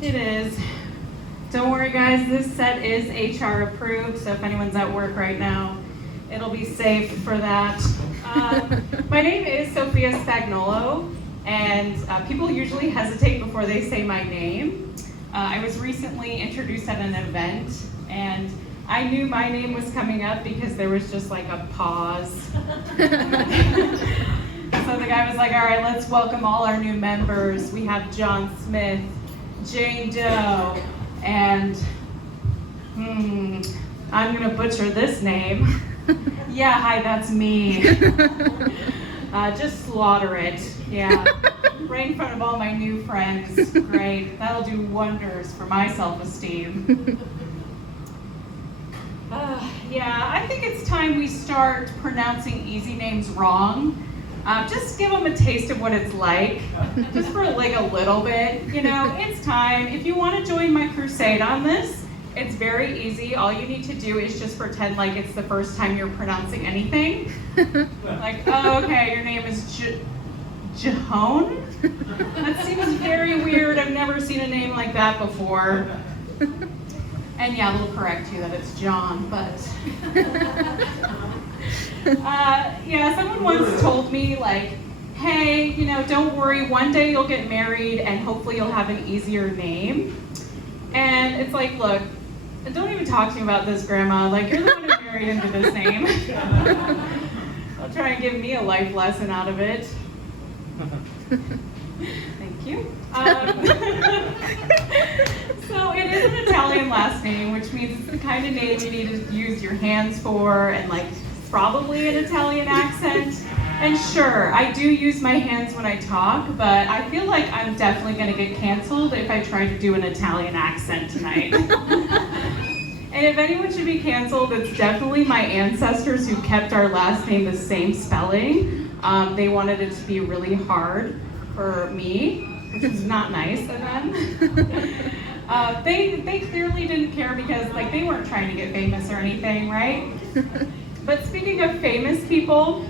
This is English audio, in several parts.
It is. Don't worry, guys. This set is HR approved, so if anyone's at work right now, it'll be safe for that. My name is Sophia Spagnolo, and people usually hesitate before they say my name. I was recently introduced at an event, and I knew my name was coming up because there was just like a pause. So the guy was like, all right, let's welcome all our new members. We have John Smith, Jane Doe, and I'm gonna butcher this name. Yeah, hi, that's me. Just slaughter it, yeah. Right in front of all my new friends. Great, that'll do wonders for my self-esteem. Yeah, I think it's time we start pronouncing easy names wrong. Just give them a taste of what it's like, just for like a little bit. You know, it's time. If you want to join my crusade on this, it's very easy. All you need to do is just pretend like it's the first time you're pronouncing anything. Like, oh, okay, your name is Jahone? That seems very weird. I've never seen a name like that before. And yeah, they'll correct you that it's John, but... yeah, someone once told me, like, hey, you know, don't worry, one day you'll get married and hopefully you'll have an easier name. And it's like, look, don't even talk to me about this, Grandma. Like, you're the one who married into this name. Don't try and give me a life lesson out of it. Thank you. So it is an Italian last name, which means it's the kind of name you need to use your hands for, and like probably an Italian accent. And sure, I do use my hands when I talk, but I feel like I'm definitely going to get canceled if I try to do an Italian accent tonight. And if anyone should be canceled, it's definitely my ancestors who kept our last name the same spelling. They wanted it to be really hard for me, which is not nice of them. They clearly didn't care because like they weren't trying to get famous or anything, right? But speaking of famous people,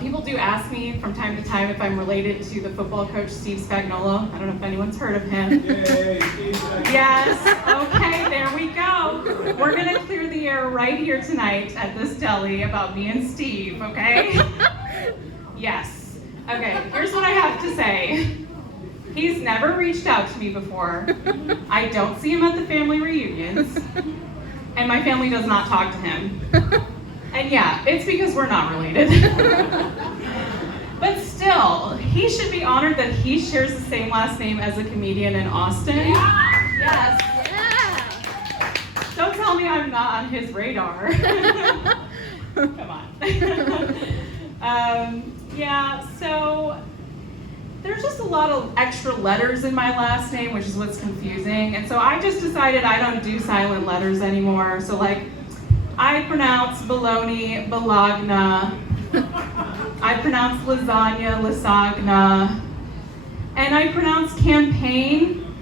people do ask me from time to time if I'm related to the football coach Steve Spagnuolo. I don't know if anyone's heard of him. Yay, Steve Spagnuolo. Yes, okay, there we go. We're gonna clear the air right here tonight at this deli about me and Steve, okay? Yes. Okay, here's what I have to say. He's never reached out to me before. I don't see him at the family reunions. And my family does not talk to him. And yeah, it's because we're not related. But still, he should be honored that he shares the same last name as a comedian in Oz-stin. Yeah. Yes. Yeah. Don't tell me I'm not on his radar. Come on. Yeah, so there's just a lot of extra letters in my last name, which is what's confusing. And so I just decided I don't do silent letters anymore. So like, I pronounce bologna, bologna. I pronounce lasagna, lasagna. And I pronounce campaign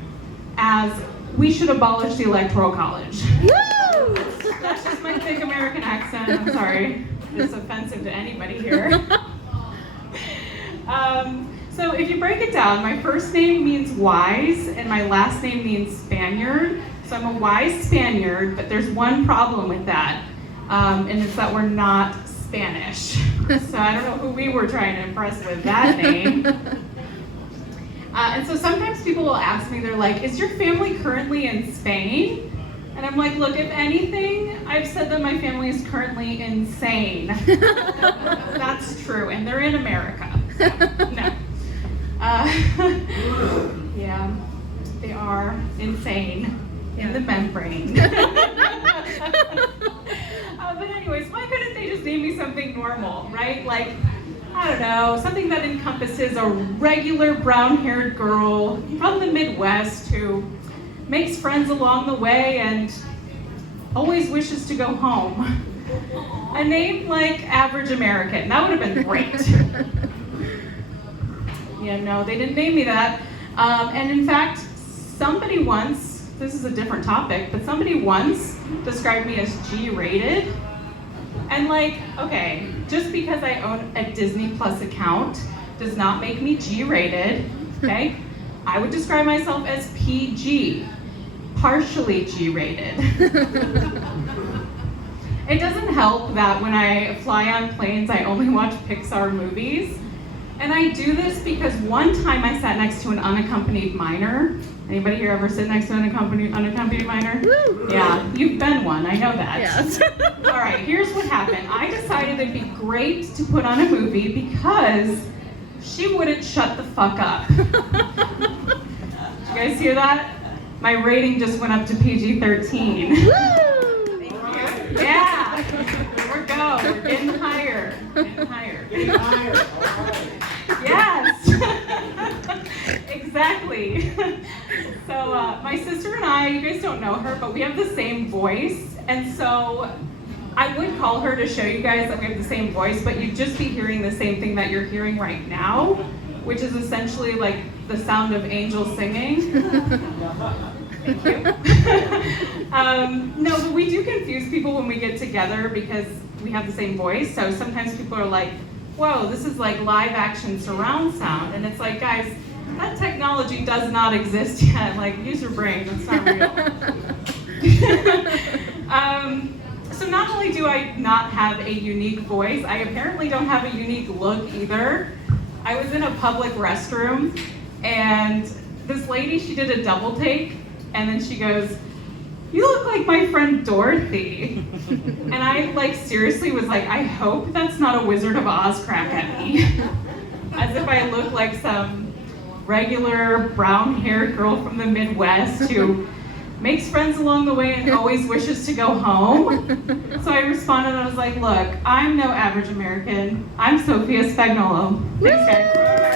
as we should abolish the Electoral College. Woo! That's just my thick American accent. I'm sorry if it's offensive to anybody here. So if you break it down, my first name means wise and my last name means Spaniard. So I'm a wise Spaniard, but there's one problem with that, and it's that we're not Spanish. So I don't know who we were trying to impress with that name. And so sometimes people will ask me, they're like, is your family currently in Spain? And I'm like, look, if anything, I've said that my family is currently insane. That's true, and they're in America. So, no. Yeah, they are insane in the membrane. But anyways, why couldn't they just name me something normal, right? Like, I don't know, something that encompasses a regular brown-haired girl from the Midwest who makes friends along the way and always wishes to go home. A name like Average American, that would have been great. Yeah, no, they didn't name me that. And in fact, somebody once, this is a different topic, but somebody once described me as G-rated. And like, okay, just because I own a Disney Plus account does not make me G-rated, okay? I would describe myself as PG, partially G-rated. It doesn't help that when I fly on planes, I only watch Pixar movies. And I do this because one time I sat next to an unaccompanied minor. Anybody here ever sit next to an unaccompanied minor? Woo! Yeah, you've been one, I know that. Yes. All right, here's what happened. I decided it'd be great to put on a movie because she wouldn't shut the fuck up. Did you guys hear that? My rating just went up to PG-13. Woo! Yeah, here we go. We're getting higher. Getting higher. Getting higher. All right. Yes. Exactly. So my sister and I, you guys don't know her, but we have the same voice. And so I would call her to show you guys that we have the same voice, but you'd just be hearing the same thing that you're hearing right now, which is essentially like the sound of angels singing. Thank you. No, but we do confuse people when we get together because we have the same voice. So sometimes people are like, whoa, this is like live action surround sound. And it's like, guys, that technology does not exist yet. Like, use your brain, that's not real. So not only do I not have a unique voice, I apparently don't have a unique look either. I was in a public restroom and this lady, she did a double take and then she goes, "You look like my friend Dorothy." And I like seriously was like, I hope that's not a Wizard of Oz crack at me. As if I look like some regular brown-haired girl from the Midwest who makes friends along the way and always wishes to go home. So I responded, I was like, look, I'm no average American. I'm Sophia Spagnolo. Thanks, guys.